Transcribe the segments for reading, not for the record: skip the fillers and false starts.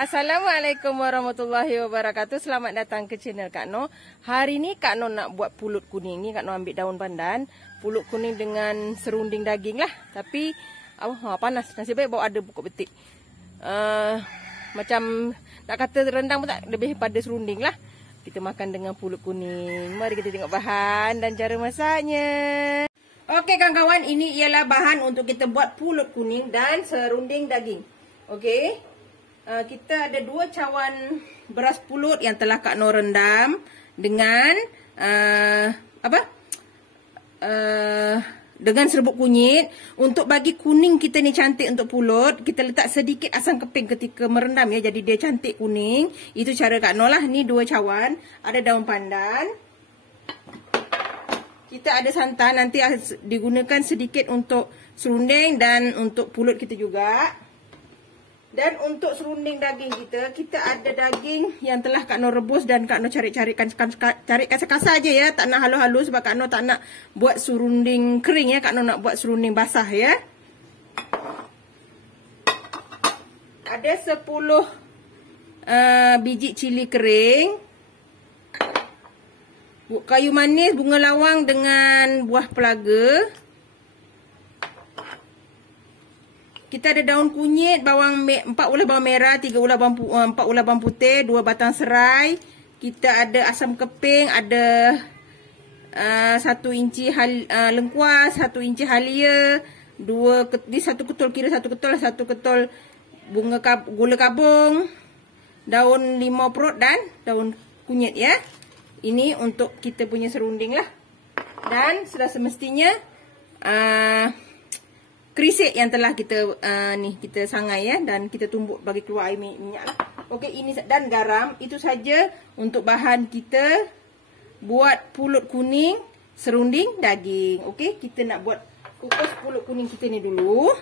Assalamualaikum warahmatullahi wabarakatuh. Selamat datang ke channel Kak Noh. Hari ni Kak Noh nak buat pulut kuning ni. Kak Noh ambil daun pandan, pulut kuning dengan serunding daging lah. Tapi panas. Nasib baik bawa ada pokok betik. Macam nak kata rendang pun tak, lebih pada serunding lah. Kita makan dengan pulut kuning. Mari kita tengok bahan dan cara masaknya. Okey kawan-kawan, ini ialah bahan untuk kita buat pulut kuning dan serunding daging. Okey. Kita ada 2 cawan beras pulut yang telah Kak Noh rendam dengan dengan serbuk kunyit. Untuk bagi kuning kita ni cantik untuk pulut, kita letak sedikit asam keping ketika merendam ya, jadi dia cantik kuning. Itu cara Kak Noh lah. Ni 2 cawan, ada daun pandan. Kita ada santan, nanti digunakan sedikit untuk serunding dan untuk pulut kita juga. Dan untuk serunding daging kita ada daging yang telah Kak Noh rebus dan Kak Noh cari-carikan kasar-kasar je ya. Tak nak halus-halus sebab Kak Noh tak nak buat serunding kering ya. Kak Noh nak buat serunding basah ya. Ada 10 biji cili kering, kayu manis, bunga lawang dengan buah pelaga. Kita ada daun kunyit, 4 ulas bawang merah, 4 ulas bawang putih, 2 batang serai. Kita ada asam keping, ada 1 inci lengkuas, 1 inci halia, 1 ketul, kira 1 ketul gula kabung, daun limau perut dan daun kunyit ya. Ini untuk kita punya serunding lah. Dan sudah semestinya krisik yang telah kita kita sangai ya, dan kita tumbuk bagi keluar air minyak lah. Okey, ini dan garam. Itu saja untuk bahan kita buat pulut kuning serunding daging. Okey, kita nak buat kukus pulut kuning kita ni dulu.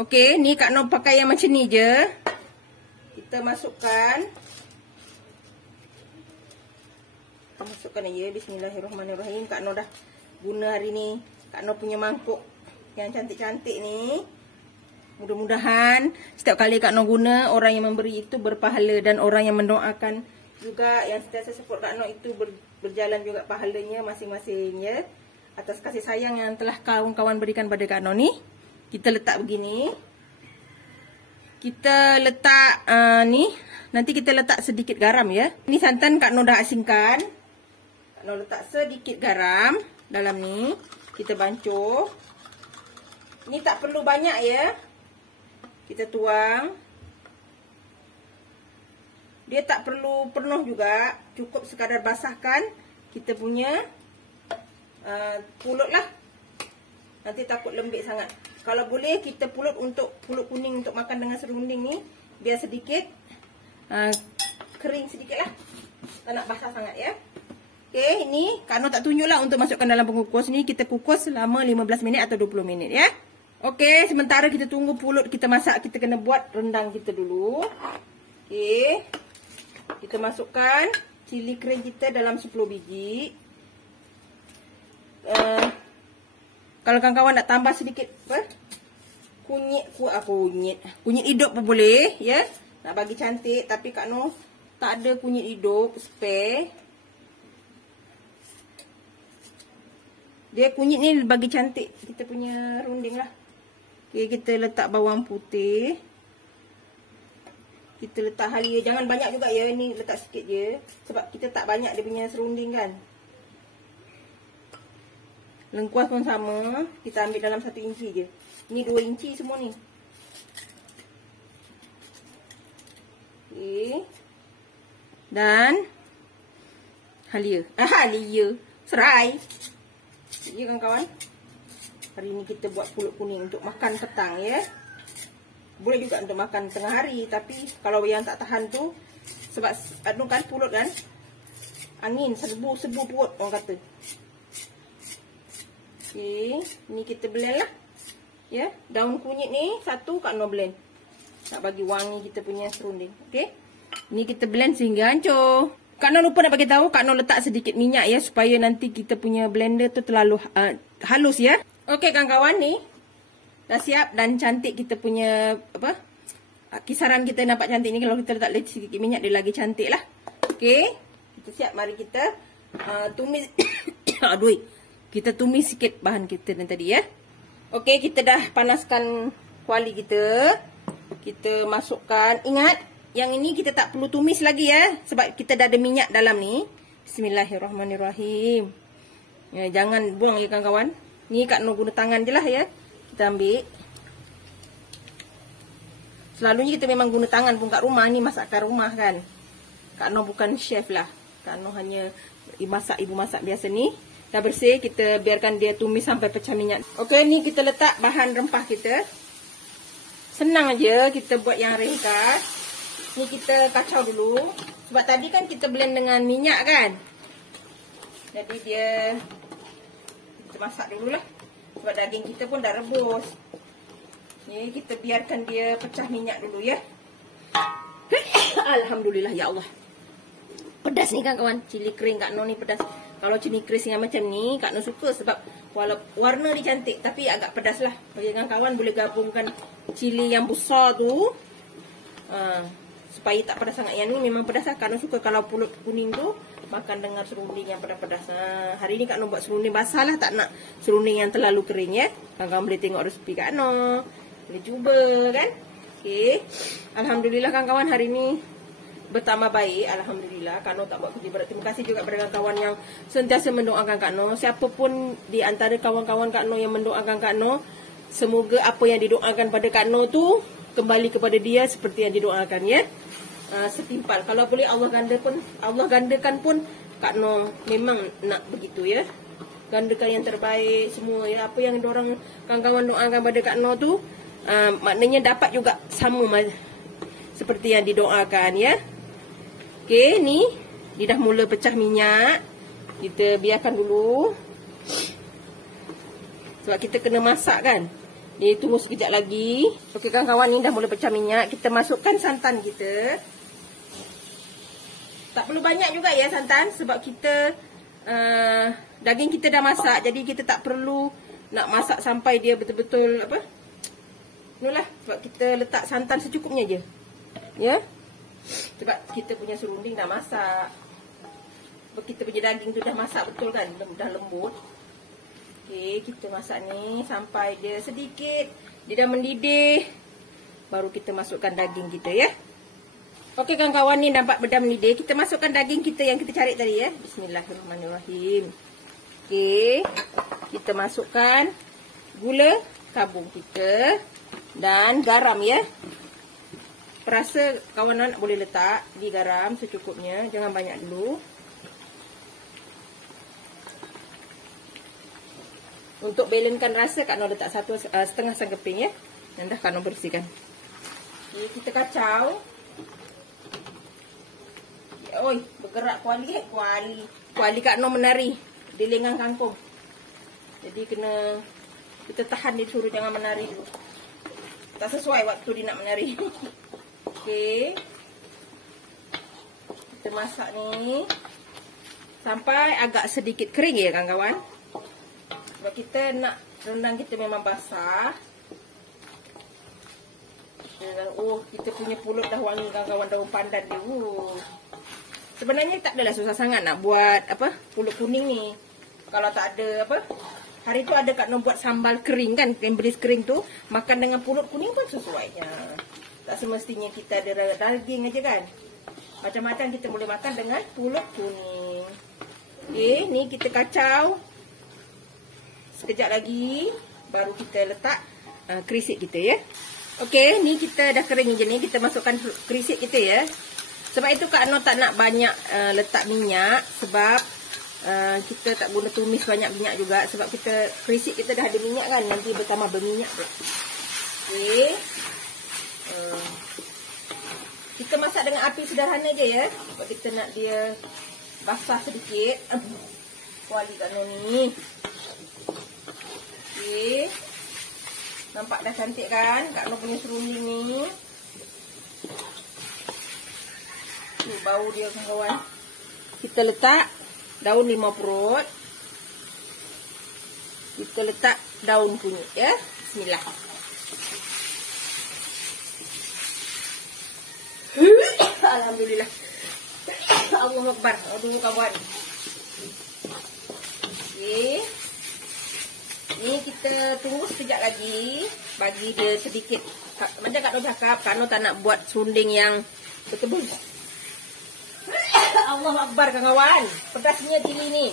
Okey, ni Kak Noh pakai yang macam ni je. Kita masukkan aja. Bismillahirrahmanirrahim. Kak Noh dah guna hari ni Kak Noh punya mangkuk yang cantik-cantik ni. Mudah-mudahan setiap kali Kak Noh guna, orang yang memberi itu berpahala dan orang yang mendoakan juga, yang sentiasa support Kak Noh itu berjalan juga pahalanya masing-masing ya. Atas kasih sayang yang telah kawan-kawan berikan pada Kak Noh ni. Kita letak begini. Kita letak ni. Nanti kita letak sedikit garam ya. Ini santan Kak Noh dah asingkan. Kak Noh letak sedikit garam dalam ni. Kita bancuh. Ini tak perlu banyak ya. Kita tuang. Dia tak perlu penuh juga. Cukup sekadar basahkan kita punya pulut lah. Nanti takut lembik sangat. Kalau boleh kita pulut kuning untuk makan dengan serunding ni, biar sedikit kering sedikit lah. Tak nak basah sangat ya. Okey, ini Kak Noh tak tunjuk lah untuk masukkan dalam pengukus ni. Kita kukus selama 15 minit atau 20 minit ya. Okey, sementara kita tunggu pulut kita masak, kita kena buat rendang kita dulu. Okey. Kita masukkan cili kering kita dalam 10 biji. Kalau kawan-kawan nak tambah sedikit kunyit hidup pun boleh ya. Nak bagi cantik, tapi Kak Noh tak ada kunyit hidup spare. Dia kunyit ni bagi cantik kita punya runding lah. Okay, kita letak bawang putih. Kita letak halia. Jangan banyak juga ya. Ni letak sikit je. Sebab kita tak banyak dia punya serunding kan. Lengkuas pun sama. Kita ambil dalam 1 inci je. Ni 2 inci semua ni. Okay. Dan halia. Halia. Serai. Ya kawan-kawan. Hari ni kita buat pulut kuning untuk makan petang ya. Boleh juga untuk makan tengah hari, tapi kalau yang tak tahan tu, sebab aduh kan pulut kan, angin serbu perut orang kata. Okey, ni kita blend lah. Ya, daun kunyit ni 1 Kak Noh blend. Nak bagi wangi kita punya serunding. Okey. Ni kita blend sehingga hancur. Kak Noh lupa nak bagi tahu, Kak Noh letak sedikit minyak ya, supaya nanti kita punya blender tu terlalu halus ya. Okey kawan-kawan, ni dah siap dan cantik kita punya kisaran kita nampak cantik ni. Kalau kita letak sedikit minyak, dia lagi cantik lah. Okey, kita siap. Mari kita tumis. Aduh, kita tumis sikit bahan kita tadi ya. Okey, kita dah panaskan kuali kita. Kita masukkan. Ingat, yang ini kita tak perlu tumis lagi ya, sebab kita dah ada minyak dalam ni. Bismillahirrahmanirrahim. Ya, jangan buang ya kawan-kawan. Ni Kak Noh guna tangan je lah ya. Kita ambil. Selalunya kita memang guna tangan pun kat rumah. Ni masakan rumah kan. Kak Noh bukan chef lah. Kak Noh hanya ibu masak biasa ni. Dah bersih, kita biarkan dia tumis sampai pecah minyak. Okey, ni kita letak bahan rempah kita. Senang aja kita buat yang ringkas. Ni kita kacau dulu. Sebab tadi kan kita blend dengan minyak kan. Jadi dia kita masak dulu lah. Sebab daging kita pun dah rebus. Ni kita biarkan dia pecah minyak dulu ya. Alhamdulillah ya Allah. Pedas ni kan kawan. Cili kering Kak Noh ni pedas. Kalau cili kering yang macam ni Kak Noh suka sebab walaupun warna dia cantik tapi agak pedas lah. Bagi kawan boleh gabungkan cili yang besar tu. Supaya tak pedas sangat. Yang ni memang pedas lah. Kak Noh suka kalau pulut kuning tu makan dengan serunding yang pedas-pedas. Hari ni Kak Noh buat serunding basah lah. Tak nak serunding yang terlalu kering ya. Kawan-kawan boleh tengok resepi Kak Noh. Boleh cuba kan. Okay. Alhamdulillah kawan-kawan hari ni bertambah baik. Alhamdulillah. Kak Noh tak buat kerja berat. Terima kasih juga kepada kawan-kawan yang sentiasa mendoakan Kak Noh. Siapapun di antara kawan-kawan Kak Noh yang mendoakan Kak Noh, semoga apa yang didoakan pada Kak Noh tu kembali kepada dia seperti yang didoakan ya. Setimpal. Kalau boleh Allah gandakan pun Kak Noh memang nak begitu ya. Gandakan yang terbaik semua ya. Apa yang diorang kawan-kawan doakan pada Kak Noh tu maknanya dapat juga sama seperti yang didoakan ya. Okey, ni dia dah mula pecah minyak. Kita biarkan dulu. Sebab kita kena masak kan. Dia tunggu sekejap lagi. Okey kawan-kawan, ni dah mula pecah minyak. Kita masukkan santan kita. Tak perlu banyak juga ya santan. Sebab kita daging kita dah masak. Jadi kita tak perlu nak masak sampai dia betul-betul apa. Itulah. Sebab kita letak santan secukupnya je. Ya. Sebab kita punya serunding dah masak. Kita punya daging tu dah masak betul kan. Dah lembut. Okey, kita masak ni sampai dia sedikit. Dia dah mendidih. Baru kita masukkan daging kita ya. Okey kawan-kawan, ni nampak dah mendidih. Kita masukkan daging kita yang kita cari tadi ya. Bismillahirrahmanirrahim. Okey. Kita masukkan gula kabung kita. Dan garam ya. Perasa kawan-kawan boleh letak di garam secukupnya. Jangan banyak dulu. Untuk balancekan rasa, Kak Noh letak setengah keping ya. Yang dah Kak Noh bersihkan. Okay, kita kacau. Oi, bergerak kuali. Kuali Kak Noh menari di lengan kangkung. Jadi kena kita tahan dia, suruh jangan menari dulu. Tak sesuai waktu dia nak menari. Okey. Kita masak ni sampai agak sedikit kering ya kawan-kawan. Sebab kita nak rendang kita memang basah. Oh, kita punya pulut dah wangi kawan-kawan, daun pandan dia. Sebenarnya tak adalah susah sangat nak buat apa pulut kuning ni. Kalau tak ada apa, hari tu ada Kak Noh buat sambal kering kan, Cambridge kering tu, makan dengan pulut kuning pun sesuai. Tak semestinya kita ada daging aja kan. Macam-macam kita boleh makan dengan pulut kuning. Okey, ni kita kacau. Sekejap lagi baru kita letak kerisik kita ya. Okey, ni kita dah kering je ni, kita masukkan kerisik kita ya. Sebab itu Kak Noh tak nak banyak letak minyak, sebab kita tak guna tumis banyak minyak juga. Sebab kita kerisik kita dah ada minyak kan, nanti bertambah berminyak. Okey. Kita masak dengan api sederhana je ya. Sebab kita nak dia basah sedikit. Kuali Kak Noh ni. Okey. Nampak dah cantik kan Kak Noh punya serunding ni. Ni bau dia kawan-kawan. Kita letak daun limau perut. Kita letak daun kunyit ya. Bismillah. Alhamdulillah. Allahu Akbar. Aduh kawan. Okey. Ni kita tunggu sekejap lagi. Bagi dia sedikit. Macam Kak Noh cakap, Kak Noh tak nak buat serunding yang bertebal. Allahu Akbar kawan. Pedasnya cili ni.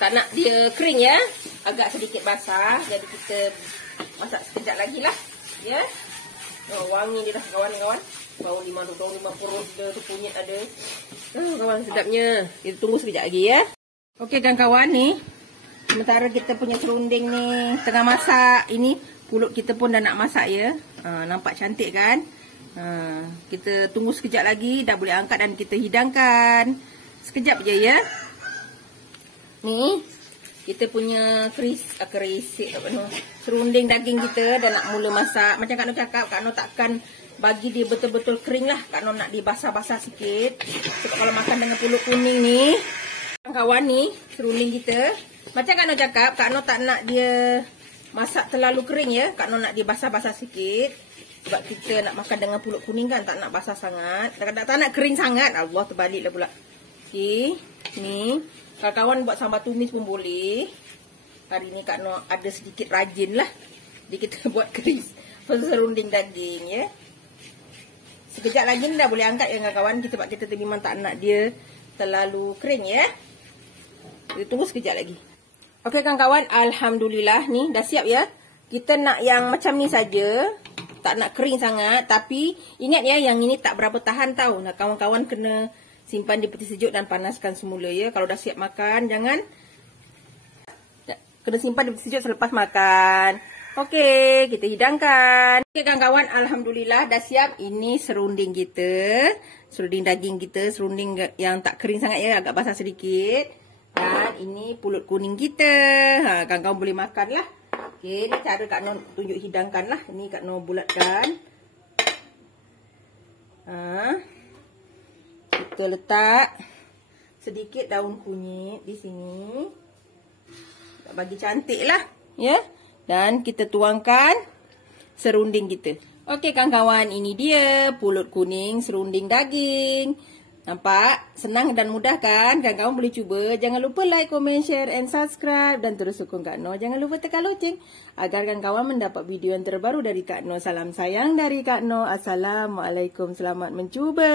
Tak nak dia kering ya. Agak sedikit basah. Jadi kita masak sekejap lagi lah. Ya. Oh, wangi dia dah kawan-kawan. Bau 50 dia tu kunyit ada. Kawan sedapnya. Kita tunggu sekejap lagi ya. Okey kawan-kawan ni. Sementara kita punya serunding ni tengah masak. Ini pulut kita pun dah nak masak ya. Nampak cantik kan? Kita tunggu sekejap lagi. Dah boleh angkat dan kita hidangkan. Sekejap je ya. Ni kita punya serunding daging kita dah nak mula masak. Macam Kak Noh cakap, Kak Noh takkan bagi dia betul-betul kering lah. Kak Noh nak dibasah-basah sikit. Sebab kalau makan dengan pulut kuning ni, kawan ni serunding kita. Macam Kak Noh cakap, Kak Noh tak nak dia masak terlalu kering ya. Kak Noh nak dia basah-basah sikit. Sebab kita nak makan dengan pulut kuning kan, tak nak basah sangat. Tak nak kering sangat. Allah, terbaliklah pula. Okey, ni. Kawan-kawan buat sambal tumis pun boleh. Hari ni Kak Noh ada sedikit rajin lah. Jadi kita buat serunding daging ya. Sekejap lagi ni dah boleh angkat ya kawan-kawan. Sebab kita memang tak nak dia terlalu kering ya. Kita tunggu sekejap lagi. Okey kawan-kawan, alhamdulillah ni dah siap ya. Kita nak yang macam ni saja. Tak nak kering sangat. Tapi ingat ya, yang ini tak berapa tahan tau. Nah kawan-kawan kena simpan di peti sejuk dan panaskan semula ya. Kalau dah siap makan, jangan. Kena simpan di peti sejuk selepas makan. Okey, kita hidangkan. Okey kawan-kawan, alhamdulillah dah siap. Ini serunding kita. Serunding daging kita. Serunding yang tak kering sangat ya. Agak basah sedikit. Dan ini pulut kuning kita. Kawan-kawan boleh makan lah. Okey, ni cara Kak Noh tunjuk hidangkan lah. Ini Kak Noh bulatkan. Kita letak sedikit daun kunyit di sini. Bagi cantik lah. Ya. Dan kita tuangkan serunding kita. Okey kawan-kawan, ini dia pulut kuning serunding daging. Nampak? Senang dan mudah kan? Kawan-kawan boleh cuba. Jangan lupa like, comment, share and subscribe. Dan terus dukung Kak Noh. Jangan lupa tekan loceng agar kawan-kawan mendapat video yang terbaru dari Kak Noh. Salam sayang dari Kak Noh. Assalamualaikum. Selamat mencuba.